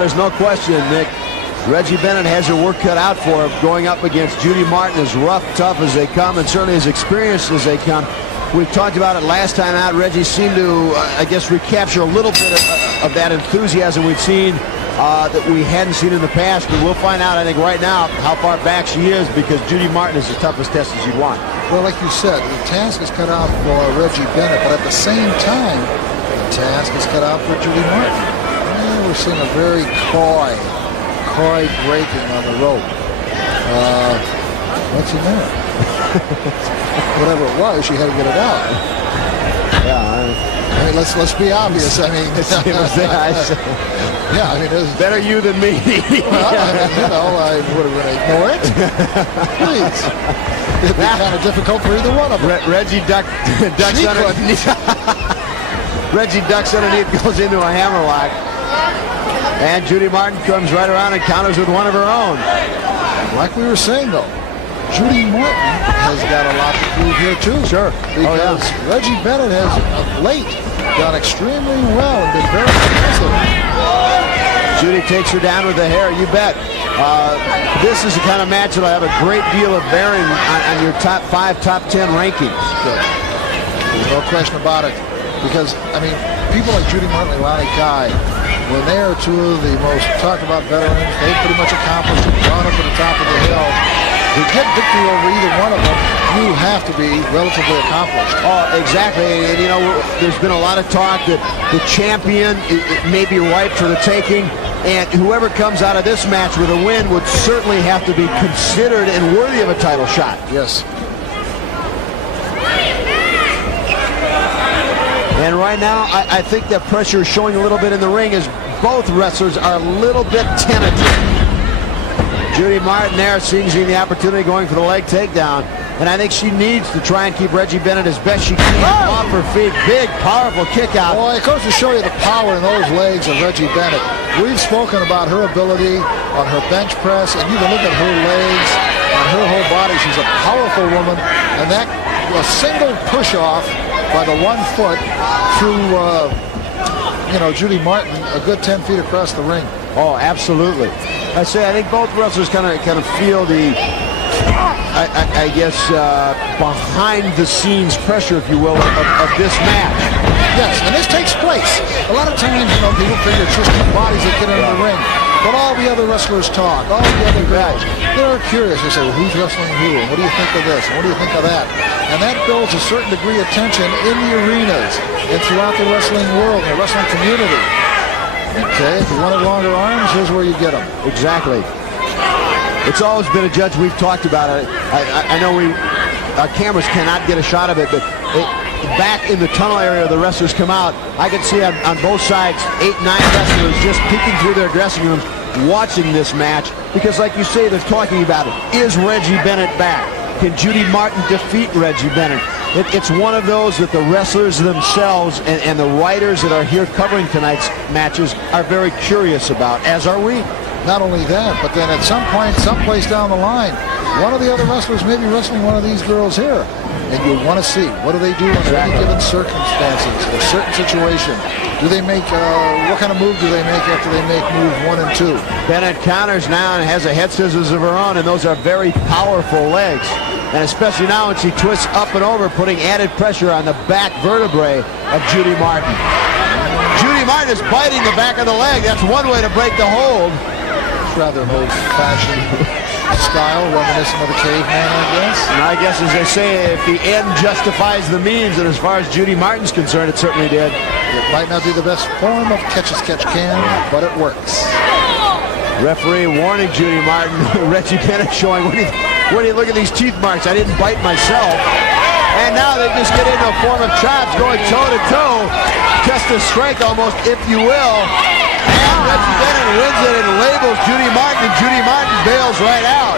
there's no question, Nick. Reggie Bennett has her work cut out for her going up against Judy Martin, as rough, tough as they come, and certainly as experienced as they come. We've talked about it last time out. Reggie seemed to, I guess, recapture a little bit of that enthusiasm we've seen that we hadn't seen in the past. But we'll find out, I think, right now how far back she is, because Judy Martin is the toughest test as you'd want. Well, like you said, the task is cut out for Reggie Bennett, but at the same time, the task is cut out for Judy Martin. And we're seeing a very coy breaking on the rope. What's in there? Whatever it was, she had to get it out. Yeah. I mean, let's be obvious. I mean, yeah. I mean, it's better you than me. Well, I mean, you know, I would have been ignore it. Please. It'd be kind of difficult for either one of them. Reggie ducks underneath. Reggie ducks underneath, goes into a hammerlock. And Judy Martin comes right around and counters with one of her own. Like we were saying, though, Judy Martin has got a lot to prove here, too. Sure. Because Reggie Bennett has, of late, done extremely well and been very impressive. Judy takes her down with the hair, you bet. This is the kind of match that will have a great deal of bearing on your top 5, top 10 rankings. There's no question about it. Because, I mean, people like Judy Martin and Lonnie Kai, when they are two of the most talked about veterans, they've pretty much accomplished it, gone up to the top of the hill. To get victory over either one of them, you have to be relatively accomplished. Oh, exactly. And, you know, there's been a lot of talk that the champion it may be ripe for the taking, and whoever comes out of this match with a win would certainly have to be considered and worthy of a title shot. Yes. And right now, I think that pressure is showing a little bit in the ring as both wrestlers are a little bit tentative. Judy Martin there seizing the opportunity, going for the leg takedown. And I think she needs to try and keep Reggie Bennett as best she can off her feet. Big, powerful kick out. Well, it goes to show you the power in those legs of Reggie Bennett. We've spoken about her ability on her bench press, and you can look at her legs, on her whole body. She's a powerful woman, and that a single push-off by the 1 foot through, Judy Martin, a good 10 feet across the ring. Oh, absolutely. I think both wrestlers kind of feel the, I guess, behind-the-scenes pressure, if you will, of this match. Yes, and this takes place. A lot of times, people figure it's just the bodies that get into the ring. But all the other wrestlers talk, all the other guys, they're curious. They say, well, who's wrestling who? And what do you think of this? And what do you think of that? And that builds a certain degree of tension in the arenas and throughout the wrestling world, the wrestling community. Okay, if you wanted longer arms, here's where you get them. Exactly. It's always been a judge. We've talked about it. I know our cameras cannot get a shot of it, but back in the tunnel area the wrestlers come out, I can see on both sides 8, 9 wrestlers just peeking through their dressing rooms watching this match, because like you say, they're talking about it. Is Reggie Bennett back? Can Judy Martin defeat Reggie Bennett? It's one of those that the wrestlers themselves and the writers that are here covering tonight's matches are very curious about, as are we. Not only that, but then at some point, someplace down the line, one of the other wrestlers may be wrestling one of these girls here. And you want to see, what do they do under any given circumstances, a certain situation? Do they make, what kind of move do they make after they make move 1 and 2? Bennett counters now and has a head scissors of her own, and those are very powerful legs. And especially now when she twists up and over, putting added pressure on the back vertebrae of Judy Martin. Judy Martin is biting the back of the leg. That's one way to break the hold. It's rather old-fashioned style, reminiscent of the caveman, I guess. And I guess, as they say, if the end justifies the means, and as far as Judy Martin's concerned, it certainly did. It might not be the best form of catch-as-catch-can, but it works. Referee warning Judy Martin. Reggie Bennett showing, what do you look at these teeth marks? I didn't bite myself. And now they just get into a form of chops, going toe-to-toe. Test of strength almost, if you will. And Reggie Bennett wins it and labels Judy Martin, and Judy Martin bails right out.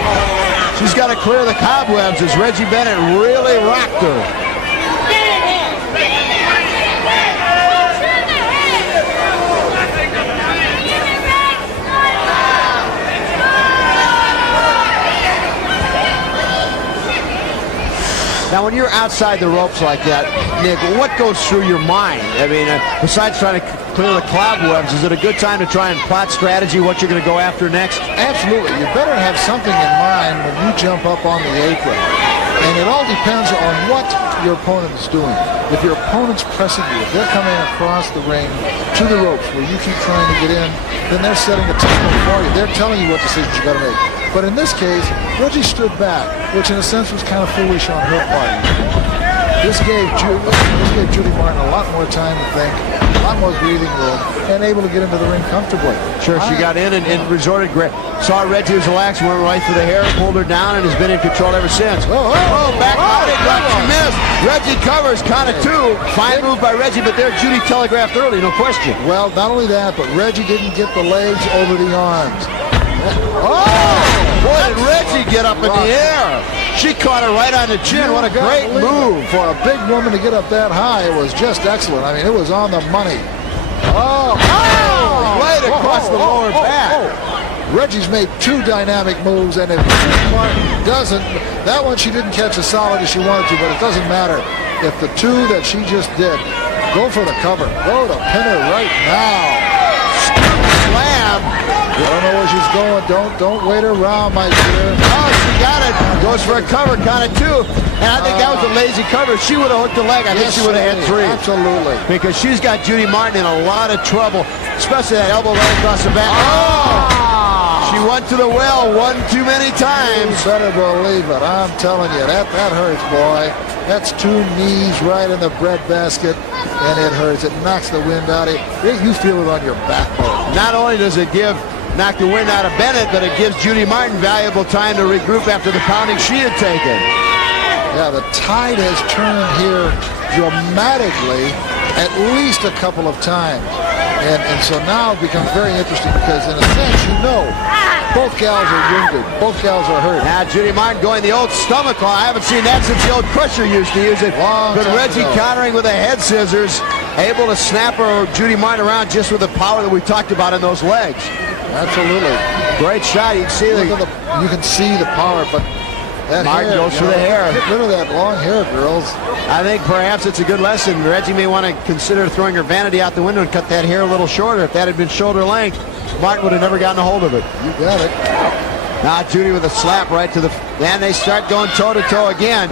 She's got to clear the cobwebs as Reggie Bennett really rocked her. Now, when you're outside the ropes like that, Nick, what goes through your mind? I mean, besides trying to clear the cobwebs, is it a good time to try and plot strategy, what you're going to go after next? Absolutely. You better have something in mind when you jump up on the apron. And it all depends on what your opponent is doing. If your opponent's pressing you, if they're coming across the ring to the ropes where you keep trying to get in, then they're setting a tempo for you. They're telling you what decisions you got to make. But in this case, Reggie stood back, which in a sense was kind of foolish on her part. This gave Judy Martin a lot more time to think, a lot more breathing room, and able to get into the ring comfortably. Sure, she got in and resorted great. Saw Reggie was relaxed, went right for the hair, pulled her down, and has been in control ever since. Back body drop, she missed. Reggie covers, count of two. Fine move by Reggie, but there Judy telegraphed early, no question. Well, not only that, but Reggie didn't get the legs over the arms. Boy, did Reggie get up in the air. She caught her right on the chin. What a great move. For a big woman to get up that high, it was just excellent. I mean, it was on the money. Right across the lower back. Reggie's made two dynamic moves, and if Martin doesn't, that one she didn't catch as solid as she wanted to, but it doesn't matter. If the two that she just did, go for the cover. Go to pin her right now. Slam. I don't know where she's going. Don't wait around, my dear. Oh, she got it. Goes for a cover, count of two. And I think that was a lazy cover. She would have hooked the leg. I think she would have had three. Absolutely. Because she's got Judy Martin in a lot of trouble, especially that elbow right across the back. She went to the well one too many times. You better believe it. I'm telling you, that hurts, boy. That's two knees right in the breadbasket, and it hurts. It knocks the wind out of you. You feel it on your backbone. Not only does it knock the wind out of Bennett, but it gives Judy Martin valuable time to regroup after the pounding she had taken. Yeah, the tide has turned here dramatically at least a couple of times. And so now it becomes very interesting because in a sense, you know, both gals are wounded. Both gals are hurt. Now Judy Martin going the old stomach claw. I haven't seen that since the old Crusher used to use it. But Reggie countering with the head scissors, able to snap her Judy Martin around just with the power that we talked about in those legs. Absolutely. Great shot. You can see you can see the power, but that Martin hair, goes for the hair. Get rid of that long hair, girls. I think perhaps it's a good lesson. Reggie may want to consider throwing her vanity out the window and cut that hair a little shorter. If that had been shoulder length, Martin would have never gotten a hold of it. You got it. Now Judy with a slap right to the... Then they start going toe-to-toe again.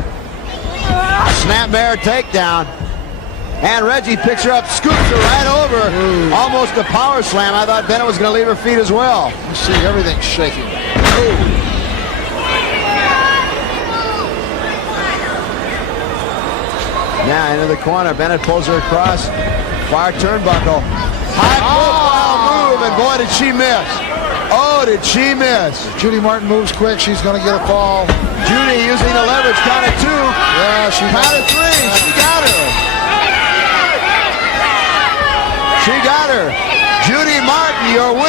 Snapmare takedown. And Reggie picks her up, scoops her right over. Ooh. Almost a power slam. I thought Bennett was going to leave her feet as well. You see everything shaking. Ooh. Now into the corner. Bennett pulls her across. Far turnbuckle. High profile move, and boy, did she miss. Oh, did she miss. If Judy Martin moves quick, she's going to get a fall. Judy using the leverage, count of two. Yeah, she count of three. She got her. She got her. Judy Martin, your winner.